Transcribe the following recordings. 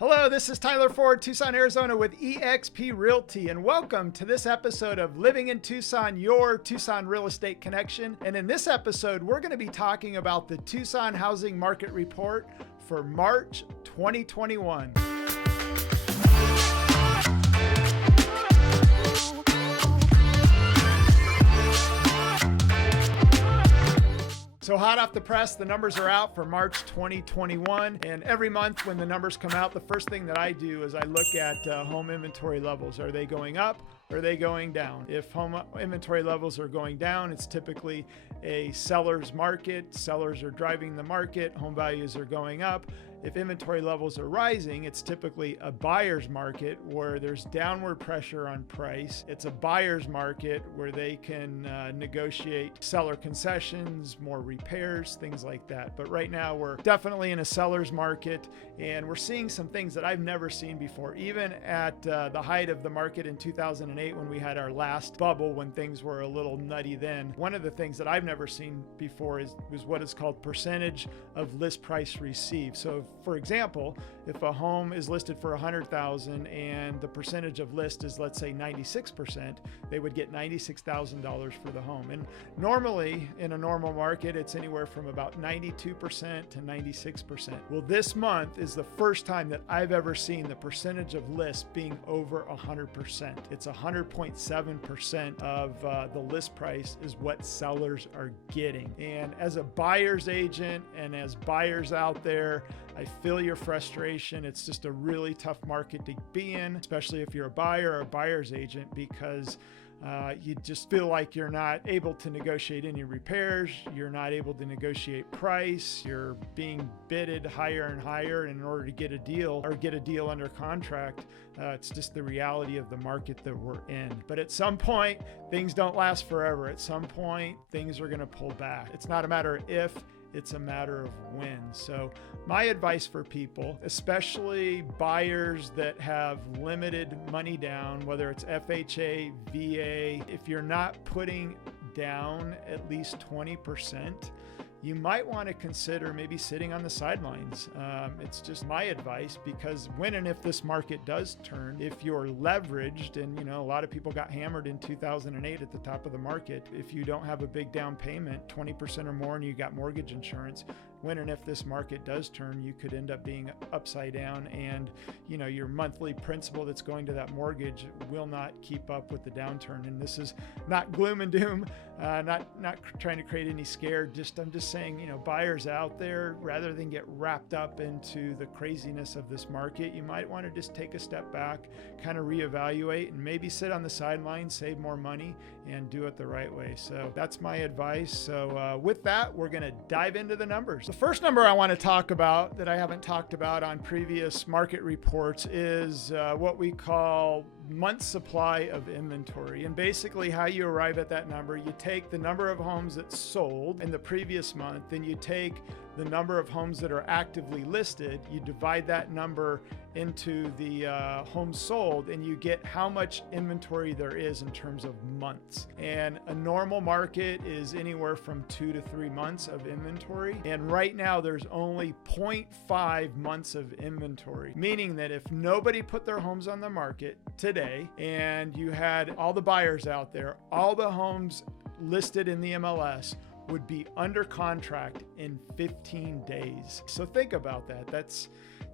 Hello, this is Tyler Ford, Tucson, Arizona with eXp Realty, and welcome to this episode of Living in Tucson, your Tucson real estate connection. And in this episode, we're going to be talking about the Tucson Housing Market Report for March 2021. So hot off the press, the numbers are out for March 2021. And every month when the numbers come out, the first thing that I do is I look at home inventory levels. Are they going up? Or are they going down? If home inventory levels are going down, it's typically a seller's market. Sellers are driving the market. Home values are going up. If inventory levels are rising, it's typically a buyer's market where there's downward pressure on price. It's a buyer's market where they can negotiate seller concessions, more repairs, things like that. But right now we're definitely in a seller's market, and we're seeing some things that I've never seen before. Even at the height of the market in 2008, when we had our last bubble, when things were a little nutty then, one of the things that I've never seen before was what is called percentage of list price received. So for example, if a home is listed for $100,000 and the percentage of list is, let's say, 96%, they would get $96,000 for the home. And normally in a normal market, it's anywhere from about 92% to 96%. Well, this month is the first time that I've ever seen the percentage of list being over 100%. It's 100.7% of the list price is what sellers are getting. And as a buyer's agent and as buyers out there, I feel your frustration. It's just a really tough market to be in, especially if you're a buyer or a buyer's agent, because you just feel like you're not able to negotiate any repairs. You're not able to negotiate price. You're being bidded higher and higher in order to get a deal or get a deal under contract. It's just the reality of the market that we're in. But at some point, things don't last forever. At some point, things are going to pull back. It's not a matter of if, it's a matter of when. So my advice for people, especially buyers that have limited money down, whether it's FHA, VA, if you're not putting down at least 20%, you might want to consider maybe sitting on the sidelines. It's just my advice, because when and if this market does turn, if you're leveraged, and a lot of people got hammered in 2008 at the top of the market, if you don't have a big down payment, 20% or more, and you got mortgage insurance, when and if this market does turn, you could end up being upside down, and your monthly principal that's going to that mortgage will not keep up with the downturn. And this is not gloom and doom, not trying to create any scare. I'm just saying, buyers out there, rather than get wrapped up into the craziness of this market, you might want to just take a step back, kind of reevaluate, and maybe sit on the sidelines, save more money, and do it the right way. So that's my advice. So with that, we're going to dive into the numbers. The first number I want to talk about that I haven't talked about on previous market reports is what we call month's supply of inventory. And basically how you arrive at that number, you take the number of homes that sold in the previous month, then you take the number of homes that are actively listed, you divide that number into the homes sold, and you get how much inventory there is in terms of months. And a normal market is anywhere from 2 to 3 months of inventory. And right now there's only 0.5 months of inventory, meaning that if nobody put their homes on the market today and you had all the buyers out there, all the homes listed in the MLS would be under contract in 15 days. So think about that. It's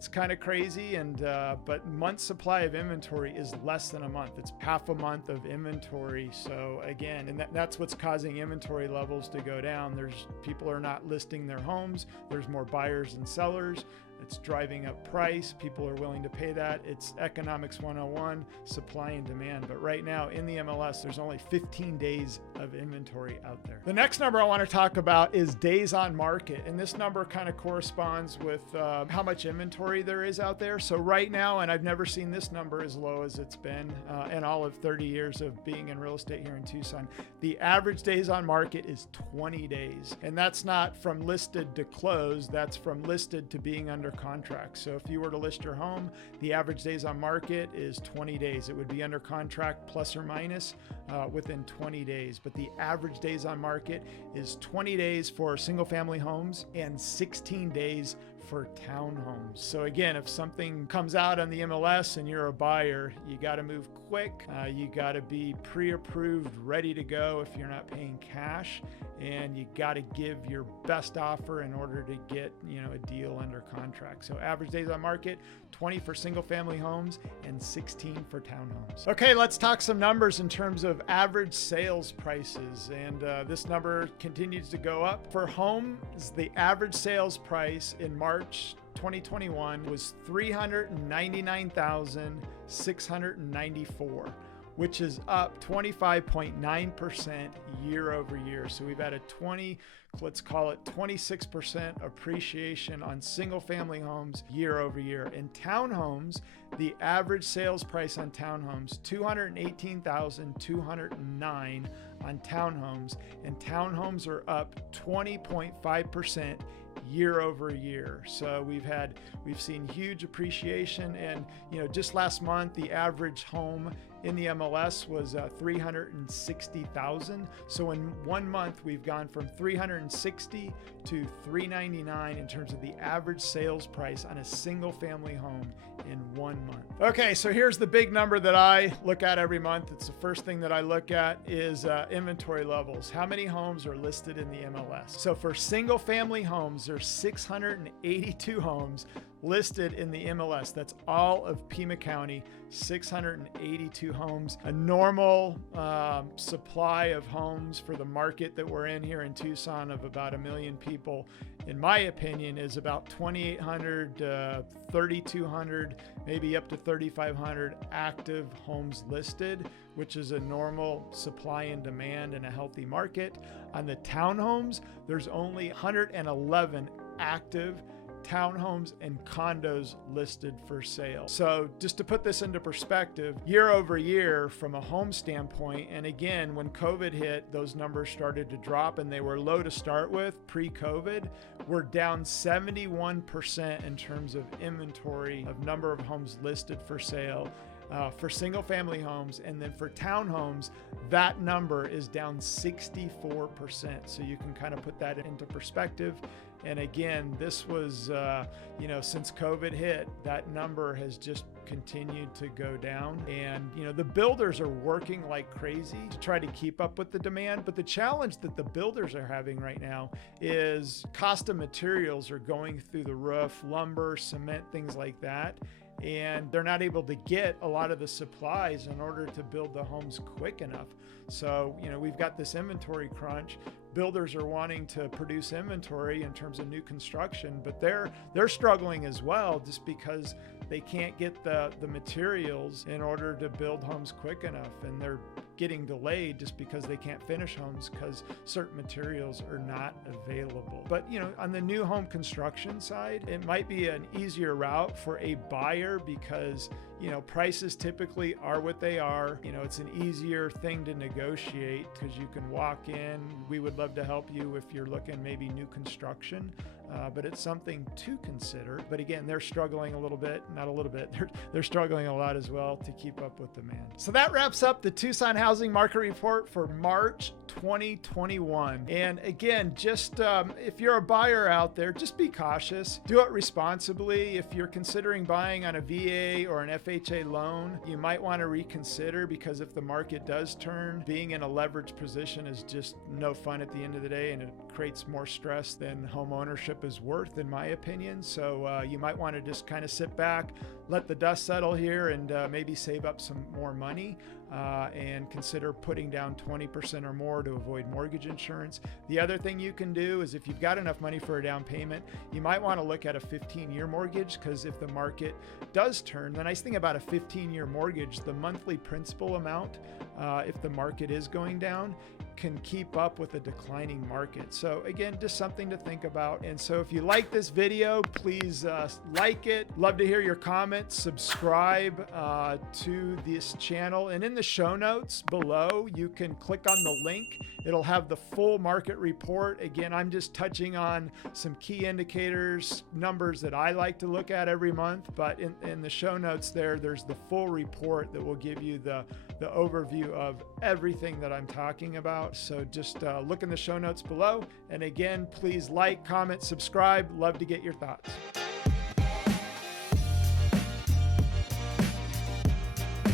kind of crazy, and but month's supply of inventory is less than a month. It's half a month of inventory. So again, and that's what's causing inventory levels to go down. People are not listing their homes. There's more buyers than sellers. It's driving up price. People are willing to pay that. It's economics 101, supply and demand. But right now in the MLS, there's only 15 days of inventory out there. The next number I want to talk about is days on market. And this number kind of corresponds with how much inventory there is out there. So right now, and I've never seen this number as low as it's been in all of 30 years of being in real estate here in Tucson, the average days on market is 20 days. And that's not from listed to closed. That's from listed to being under contract. So if you were to list your home, the average days on market is 20 days. It would be under contract plus or minus within 20 days. But the average days on market is 20 days for single family homes and 16 days for townhomes. So again, if something comes out on the MLS and you're a buyer, you got to move quick. You got to be pre-approved, ready to go if you're not paying cash, and you got to give your best offer in order to get, a deal under contract. So average days on market, 20 for single family homes and 16 for townhomes. Okay, let's talk some numbers in terms of average sales prices. And this number continues to go up. For homes, the average sales price in March 2021 was $399,694, which is up 25.9% year over year. So we've had a 26% appreciation on single family homes year over year. In townhomes, the average sales price on townhomes, $218,209 on townhomes, and townhomes are up 20.5% year over year. So we've seen huge appreciation. And just last month, the average home in the MLS was 360,000. So in 1 month, we've gone from 360 to 399 in terms of the average sales price on a single family home in 1 month. Okay, so here's the big number that I look at every month. It's the first thing that I look at is inventory levels. How many homes are listed in the MLS? So for single family homes, there's 682 homes listed in the MLS. That's all of Pima County, 682 homes. A normal supply of homes for the market that we're in here in Tucson of about 1 million people, in my opinion, is about 2,800, 3,200, maybe up to 3,500 active homes listed, which is a normal supply and demand in a healthy market. On the townhomes, there's only 111 active townhomes and condos listed for sale. So just to put this into perspective, year over year from a home standpoint, and again, when COVID hit, those numbers started to drop and they were low to start with pre-COVID. We're down 71% in terms of inventory of number of homes listed for sale. For single family homes, and then for townhomes, that number is down 64%. So you can kind of put that into perspective. And again, this was, since COVID hit, that number has just continued to go down. And, the builders are working like crazy to try to keep up with the demand. But the challenge that the builders are having right now is cost of materials are going through the roof, lumber, cement, things like that. And they're not able to get a lot of the supplies in order to build the homes quick enough. So, we've got this inventory crunch. Builders are wanting to produce inventory in terms of new construction, but they're struggling as well just because they can't get the materials in order to build homes quick enough. And they're getting delayed just because they can't finish homes because certain materials are not available. But, on the new home construction side, it might be an easier route for a buyer because, prices typically are what they are. It's an easier thing to negotiate because you can walk in. We would love to help you if you're looking maybe new construction, but it's something to consider. But again, they're struggling a little bit, not a little bit, they're struggling a lot as well to keep up with demand. So that wraps up the Tucson Housing Market Report for March 2021. And again, just if you're a buyer out there, just be cautious. Do it responsibly. If you're considering buying on a VA or an FHA loan, you might want to reconsider, because if the market does turn, being in a leveraged position is just no fun at the end of the day, and it creates more stress than home ownership is worth, in my opinion. So you might want to just kind of sit back, let the dust settle here, and maybe save up some more money. And consider putting down 20% or more to avoid mortgage insurance. The other thing you can do is, if you've got enough money for a down payment, you might want to look at a 15-year mortgage, because if the market does turn, the nice thing about a 15-year mortgage, the monthly principal amount, if the market is going down, can keep up with a declining market. So again, just something to think about. And so if you like this video, please like it. Love to hear your comments. Subscribe to this channel. And in the show notes below, you can click on the link. It'll have the full market report. Again, I'm just touching on some key indicators, numbers that I like to look at every month. But in the show notes there's the full report that will give you the overview of everything that I'm talking about. So just look in the show notes below. And again, please like, comment, subscribe. Love to get your thoughts.